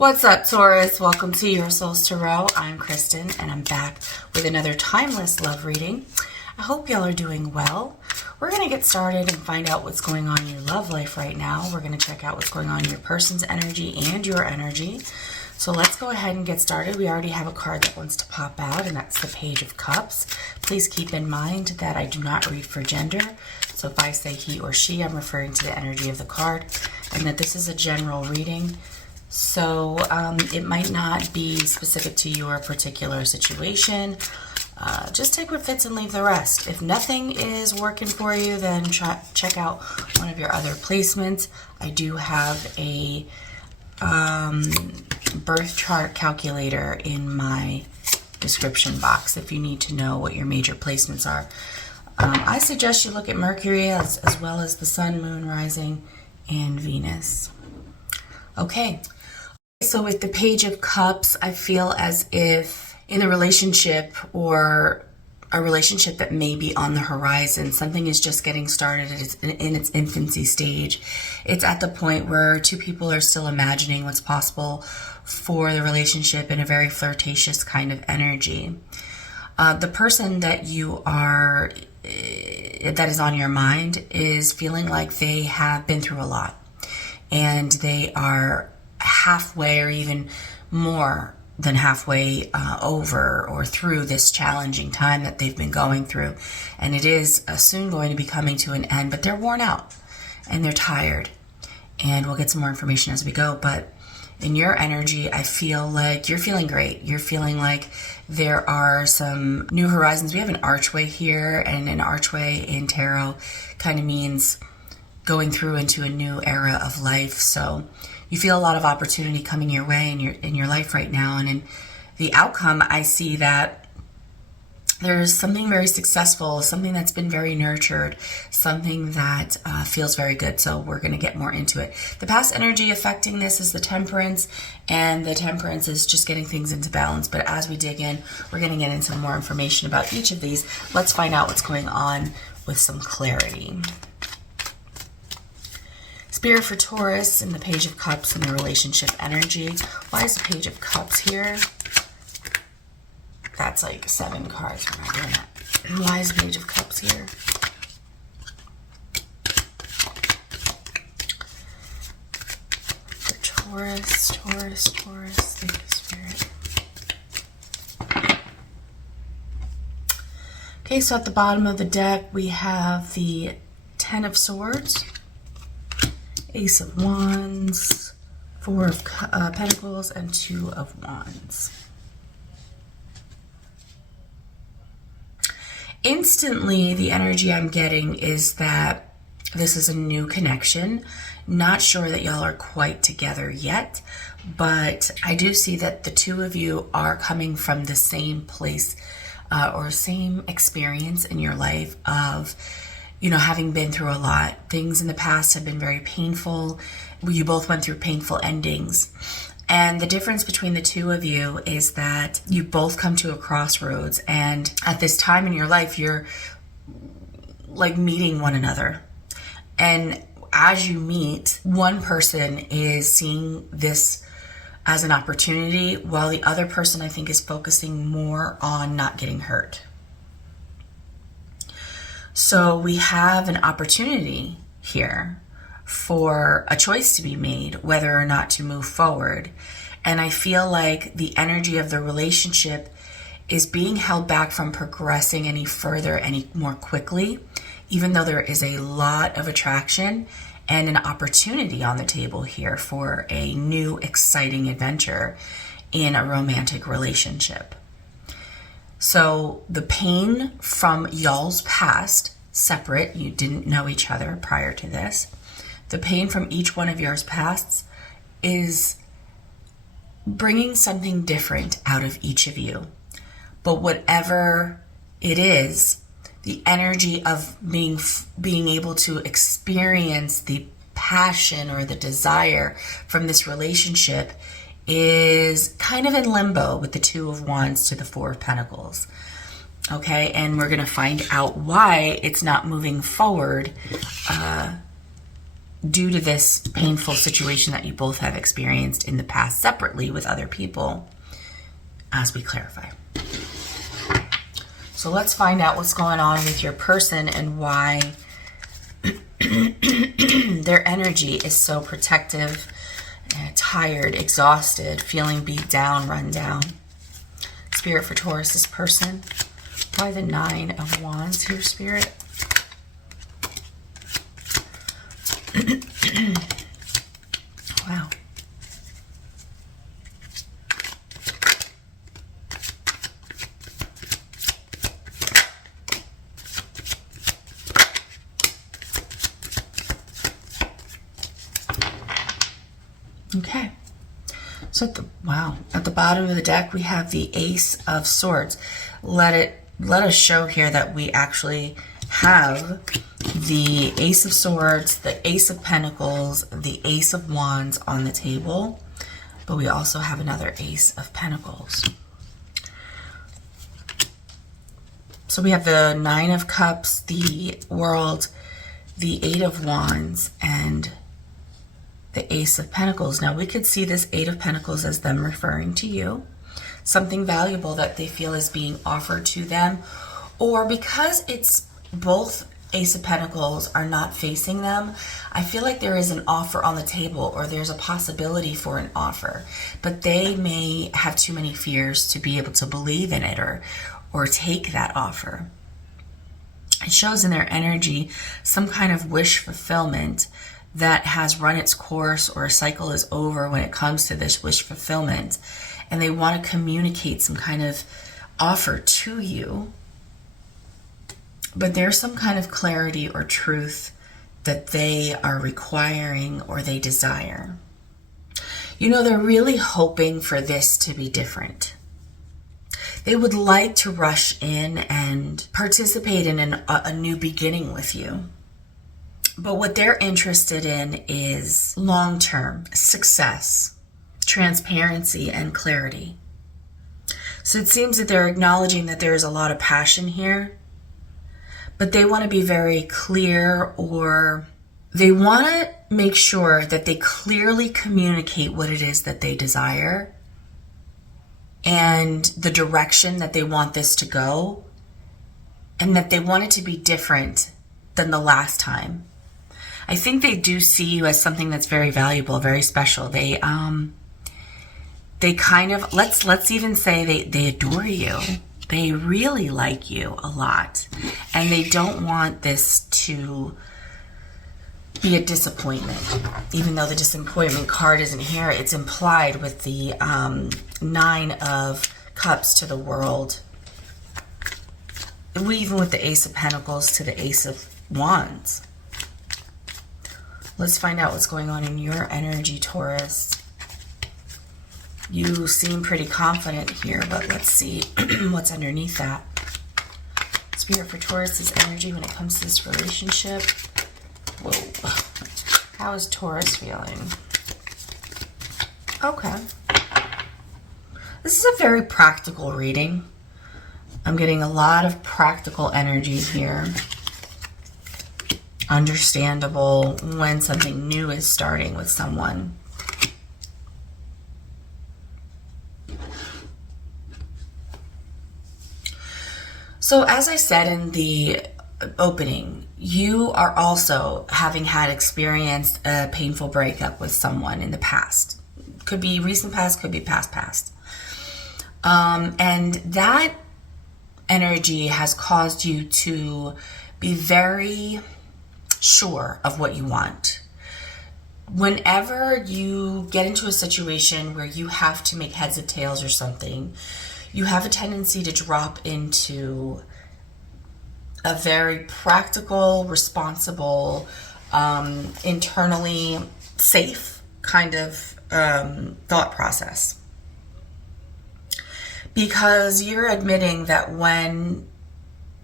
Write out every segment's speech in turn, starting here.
What's up, Taurus? Welcome to Your Soul's Tarot. I'm Kristen, and I'm back with another timeless love reading. I hope y'all are doing well. We're going to get started and find out what's going on in your love life right now. We're going to check out what's going on in your person's energy and your energy. So let's go ahead and get started. We already have a card that wants to pop out, and that's the Page of Cups. Please keep in mind that I do not read for gender. So if I say he or she, I'm referring to the energy of the card, and that this is a general reading. So it might not be specific to your particular situation. Just take what fits and leave the rest. If nothing is working for you, then check out one of your other placements. I do have a birth chart calculator in my description box if you need to know what your major placements are. I suggest you look at Mercury as well as the Sun, Moon, Rising, and Venus. Okay. So with the Page of Cups, I feel as if in a relationship or a relationship that may be on the horizon, something is just getting started. It's in its infancy stage. It's at the point where two people are still imagining what's possible for the relationship in a very flirtatious kind of energy. The person that you are, that is on your mind, is feeling like they have been through a lot, and they are halfway or even more than halfway over or through this challenging time that they've been going through. And it is soon going to be coming to an end, but they're worn out and they're tired. And we'll get some more information as we go. But in your energy, I feel like you're feeling great. You're feeling like there are some new horizons. We have an archway here, and an archway in tarot kind of means going through into a new era of life. So you feel a lot of opportunity coming your way in your life right now. And in the outcome, I see that there's something very successful, something that's been very nurtured, something that feels very good. So we're going to get more into it. The past energy affecting this is the Temperance, and the Temperance is just getting things into balance. But as we dig in, we're going to get into more information about each of these. Let's find out what's going on with some clarity. Spirit for Taurus and the Page of Cups and the relationship energy. Why is the Page of Cups here? That's like 7 cards. We're not doing that. Why is the Page of Cups here? For Taurus. Thank you, Spirit. Okay, so at the bottom of the deck, we have the Ten of Swords, Ace of Wands, Four of Pentacles, and Two of Wands. Instantly, the energy I'm getting is that this is a new connection. Not sure that y'all are quite together yet, but I do see that the two of you are coming from the same place or same experience in your life of, you know, having been through a lot. Things in the past have been very painful. You both went through painful endings. And the difference between the two of you is that you both come to a crossroads. And at this time in your life, you're like meeting one another. And as you meet, one person is seeing this as an opportunity, while the other person, I think, is focusing more on not getting hurt. So we have an opportunity here for a choice to be made, whether or not to move forward. And I feel like the energy of the relationship is being held back from progressing any further, any more quickly, even though there is a lot of attraction and an opportunity on the table here for a new, exciting adventure in a romantic relationship. So the pain from y'all's past, separate, you didn't know each other prior to this. The pain from each one of yours pasts is bringing something different out of each of you. But whatever it is, the energy of being able to experience the passion or the desire from this relationship is kind of in limbo with the Two of Wands to the Four of Pentacles. Okay, and we're going to find out why it's not moving forward due to this painful situation that you both have experienced in the past separately with other people, as we clarify. So let's find out what's going on with your person and why their energy is so protective, tired, exhausted, feeling beat down, run down. Spirit for Taurus's person. Why the 9 of Wands here, Spirit? Wow. Okay. So at the bottom of the deck we have the Ace of Swords. Let us show here that we actually have the Ace of Swords, the Ace of Pentacles, the Ace of Wands on the table, but we also have another Ace of Pentacles. So we have the 9 of Cups, the World, the 8 of Wands, and the Ace of Pentacles. Now we could see this 8 of Pentacles as them referring to you, something valuable that they feel is being offered to them, or because it's both Ace of Pentacles are not facing them, I feel like there is an offer on the table, or there's a possibility for an offer, but they may have too many fears to be able to believe in it or take that offer. It shows in their energy some kind of wish fulfillment that has run its course, or a cycle is over when it comes to this wish fulfillment, and they want to communicate some kind of offer to you. But there's some kind of clarity or truth that they are requiring or they desire. You know, they're really hoping for this to be different. They would like to rush in and participate in a new beginning with you. But what they're interested in is long-term success, transparency, and clarity. So it seems that they're acknowledging that there is a lot of passion here, but they want to be very clear, or they want to make sure that they clearly communicate what it is that they desire and the direction that they want this to go, and that they want it to be different than the last time. I think they do see you as something that's very valuable, very special. They kind of, let's even say they adore you. They really like you a lot, and they don't want this to be a disappointment. Even though the disappointment card isn't here, it's implied with the 9 of Cups to the World. Even with the Ace of Pentacles to the Ace of Wands. Let's find out what's going on in your energy, Taurus. You seem pretty confident here, but let's see what's underneath that. Spirit for Taurus's energy when it comes to this relationship. Whoa. How is Taurus feeling? Okay. This is a very practical reading. I'm getting a lot of practical energy here. Understandable when something new is starting with someone. So as I said in the opening, you are also having had experienced a painful breakup with someone in the past. Could be recent past, could be past. And that energy has caused you to be very sure of what you want. Whenever you get into a situation where you have to make heads or tails or something, you have a tendency to drop into a very practical, responsible, internally safe kind of thought process. Because you're admitting that when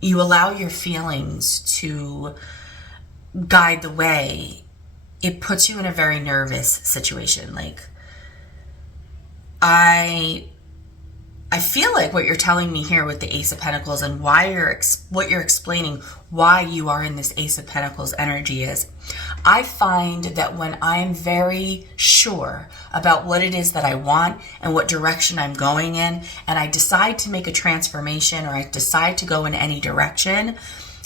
you allow your feelings to guide the way, it puts you in a very nervous situation. Like, I feel like what you're telling me here with the Ace of Pentacles and why what you're explaining why you are in this Ace of Pentacles energy is, I find that when I'm very sure about what it is that I want and what direction I'm going in, and I decide to make a transformation or I decide to go in any direction,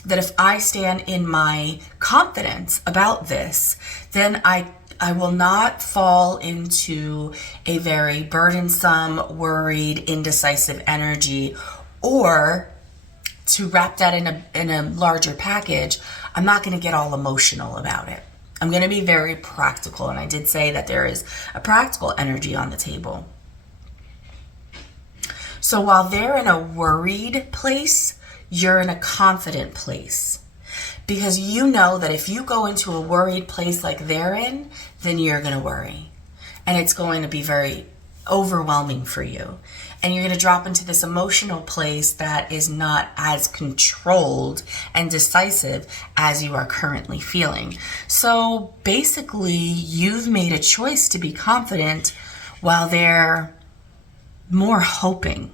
that if I stand in my confidence about this, then I will not fall into a very burdensome, worried, indecisive energy, or to wrap that in a larger package, I'm not going to get all emotional about it. I'm going to be very practical, and I did say that there is a practical energy on the table. So while they're in a worried place, you're in a confident place. Because you know that if you go into a worried place like they're in, then you're going to worry. And it's going to be very overwhelming for you. And you're going to drop into this emotional place that is not as controlled and decisive as you are currently feeling. So basically, you've made a choice to be confident while they're more hoping.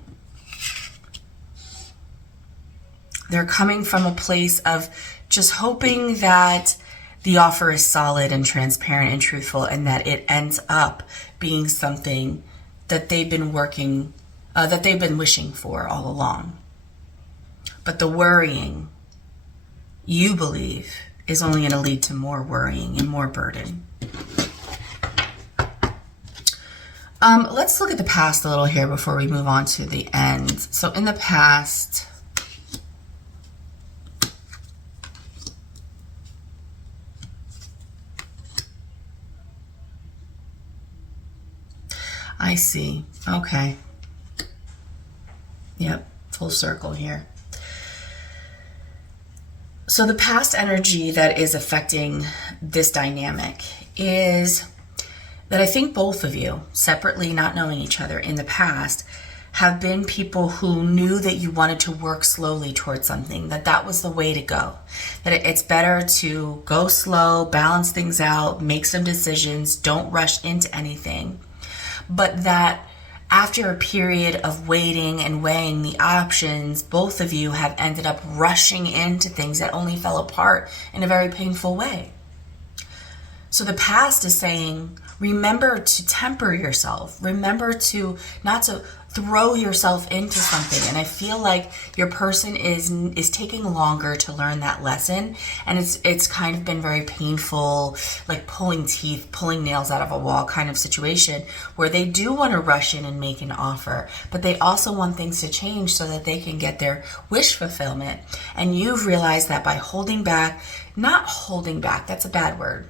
They're coming from a place of just hoping that the offer is solid and transparent and truthful, and that it ends up being something that they've been wishing for all along. But the worrying, you believe, is only going to lead to more worrying and more burden. Let's look at the past a little here before we move on to the end. So in the past, I see. Okay. Yep, full circle here. So the past energy that is affecting this dynamic is that I think both of you, separately, not knowing each other in the past, have been people who knew that you wanted to work slowly towards something, that was the way to go. That it's better to go slow, balance things out, make some decisions, don't rush into anything. But that after a period of waiting and weighing the options, both of you have ended up rushing into things that only fell apart in a very painful way. So the past is saying, remember to temper yourself. Remember to not to throw yourself into something. And I feel like your person is taking longer to learn that lesson. And it's kind of been very painful, like pulling teeth, pulling nails out of a wall kind of situation, where they do want to rush in and make an offer, but they also want things to change so that they can get their wish fulfillment. And you've realized that by holding back, not holding back, that's a bad word,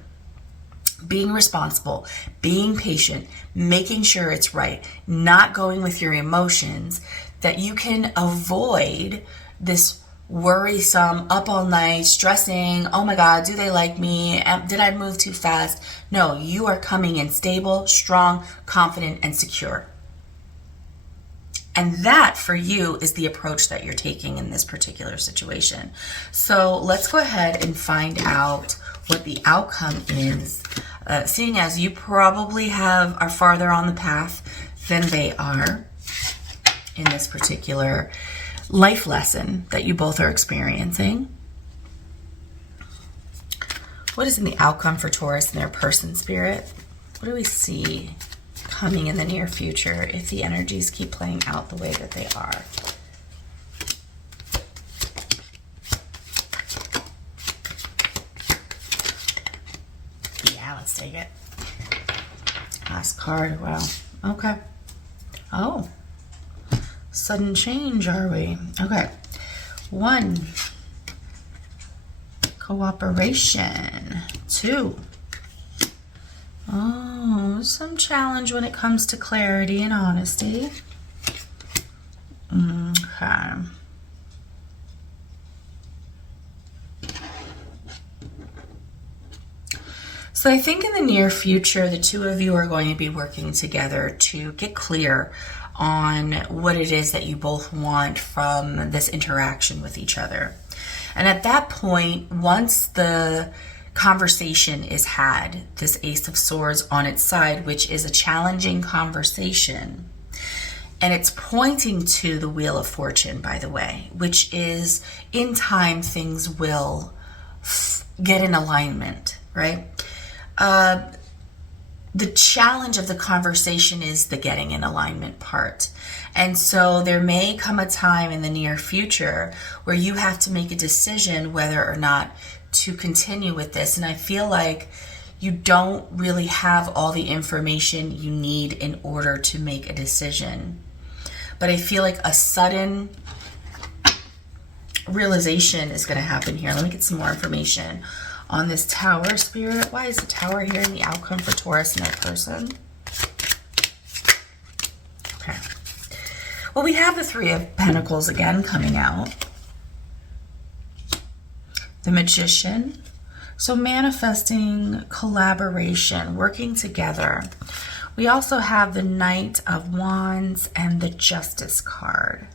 being responsible, being patient, making sure it's right, not going with your emotions, that you can avoid this worrisome, up all night, stressing, oh my God, do they like me? Did I move too fast? No, you are coming in stable, strong, confident, and secure. And that, for you, is the approach that you're taking in this particular situation. So let's go ahead and find out what the outcome is, seeing as you probably are farther on the path than they are in this particular life lesson that you both are experiencing. What is in the outcome for Taurus and their person spirit? What do we see coming in the near future if the energies keep playing out the way that they are? Let's take it. Last card. Wow. Okay. Oh. Sudden change, are we? Okay. 1. Cooperation. 2. Oh, some challenge when it comes to clarity and honesty. Okay. So I think in the near future, the two of you are going to be working together to get clear on what it is that you both want from this interaction with each other. And at that point, once the conversation is had, this Ace of Swords on its side, which is a challenging conversation, and it's pointing to the Wheel of Fortune, by the way, which is in time things will get in alignment, right? The challenge of the conversation is the getting in alignment part. And so there may come a time in the near future where you have to make a decision whether or not to continue with this. And I feel like you don't really have all the information you need in order to make a decision. But I feel like a sudden realization is going to happen here. Let me get some more information on this Tower, Spirit. Why is the Tower here in the outcome for Taurus and their person? Okay. Well, we have the Three of Pentacles again coming out. The Magician. So manifesting, collaboration, working together. We also have the Knight of Wands and the Justice card.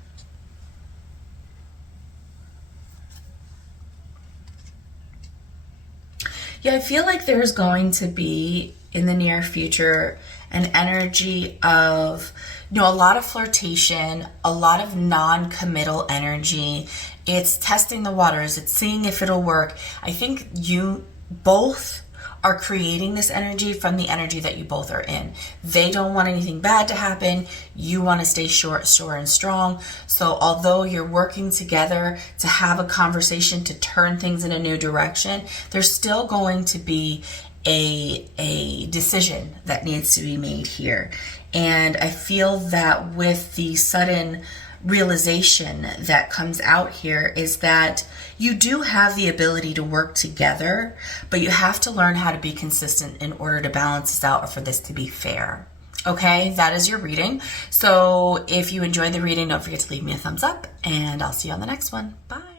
Yeah, I feel like there's going to be, in the near future, an energy of, a lot of flirtation, a lot of non-committal energy. It's testing the waters. It's seeing if it'll work. I think you both are creating this energy from the energy that you both are in. They don't want anything bad to happen. You want to stay sure and strong. So although you're working together to have a conversation to turn things in a new direction, there's still going to be a decision that needs to be made here. And I feel that with the sudden realization that comes out here is that you do have the ability to work together, but you have to learn how to be consistent in order to balance this out or for this to be fair. Okay, that is your reading. So if you enjoyed the reading, don't forget to leave me a thumbs up, and I'll see you on the next one. Bye.